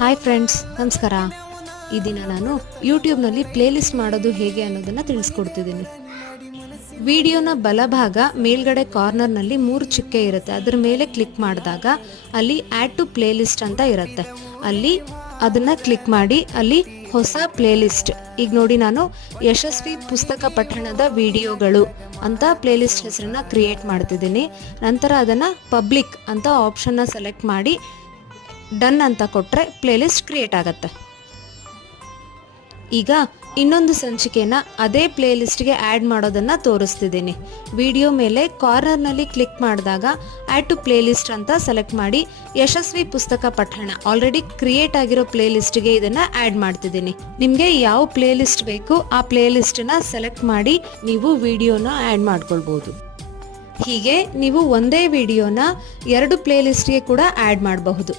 Hi friends ನಮಸ್ಕಾರ. ಈ ದಿನ ನಾನು ಯೂಟ್ಯೂಬ್ನಲ್ಲಿ ಪ್ಲೇಲಿಸ್ಟ್ ಮಾಡೋದು ಹೇಗೆ ಅನ್ನೋದನ್ನು ತಿಳಿಸ್ಕೊಡ್ತಿದ್ದೀನಿ. ವಿಡಿಯೋನ ಬಲಭಾಗ ಮೇಲ್ಗಡೆ ಕಾರ್ನರ್ನಲ್ಲಿ ಮೂರು ಚುಕ್ಕೆ ಇರುತ್ತೆ. ಅದ್ರ ಮೇಲೆ ಕ್ಲಿಕ್ ಮಾಡಿದಾಗ ಅಲ್ಲಿ ಆ್ಯಡ್ ಟು ಪ್ಲೇಲಿಸ್ಟ್ ಅಂತ ಇರುತ್ತೆ. ಅಲ್ಲಿ ಅದನ್ನು ಕ್ಲಿಕ್ ಮಾಡಿ, ಅಲ್ಲಿ ಹೊಸ ಪ್ಲೇಲಿಸ್ಟ್ ಈಗ ನೋಡಿ ನಾನು ಯಶಸ್ವಿ ಪುಸ್ತಕ ಪಠಣದ ವಿಡಿಯೋಗಳು ಅಂತ ಪ್ಲೇಲಿಸ್ಟ್ ಹೆಸರನ್ನ ಕ್ರಿಯೇಟ್ ಮಾಡ್ತಿದ್ದೀನಿ. ನಂತರ ಅದನ್ನು ಪಬ್ಲಿಕ್ ಅಂತ ಆಪ್ಷನ್ನ ಸೆಲೆಕ್ಟ್ ಮಾಡಿ ಡನ್ ಅಂತ ಕೊಟ್ಟರೆ ಪ್ಲೇಲಿಸ್ಟ್ ಕ್ರಿಯೇಟ್ ಆಗುತ್ತೆ. ಈಗ ಇನ್ನೊಂದು ಸಂಚಿಕೆನ ಅದೇ ಪ್ಲೇಲಿಸ್ಟ್ಗೆ ಆ್ಯಡ್ ಮಾಡೋದನ್ನು ತೋರಿಸ್ತಿದ್ದೀನಿ. ವಿಡಿಯೋ ಮೇಲೆ ಕಾರ್ನರ್ನಲ್ಲಿ ಕ್ಲಿಕ್ ಮಾಡಿದಾಗ ಆ್ಯಡ್ ಟು ಪ್ಲೇಲಿಸ್ಟ್ ಅಂತ ಸೆಲೆಕ್ಟ್ ಮಾಡಿ ಯಶಸ್ವಿ ಪುಸ್ತಕ ಪಠಣ. ಆಲ್ರೆಡಿ ಕ್ರಿಯೇಟ್ ಆಗಿರೋ ಪ್ಲೇಲಿಸ್ಟ್ಗೆ ಇದನ್ನು ಆ್ಯಡ್ ಮಾಡ್ತಿದ್ದೀನಿ. ನಿಮಗೆ ಯಾವ ಪ್ಲೇಲಿಸ್ಟ್ ಬೇಕು ಆ ಪ್ಲೇಲಿಸ್ಟನ್ನು ಸೆಲೆಕ್ಟ್ ಮಾಡಿ ನೀವು ವಿಡಿಯೋನ ಆ್ಯಡ್ ಮಾಡ್ಕೊಳ್ಬೋದು. ಹೀಗೆ ನೀವು ಒಂದೇ ವಿಡಿಯೋನ ಎರಡು ಪ್ಲೇಲಿಸ್ಟ್ಗೆ ಕೂಡ ಆ್ಯಡ್ ಮಾಡಬಹುದು.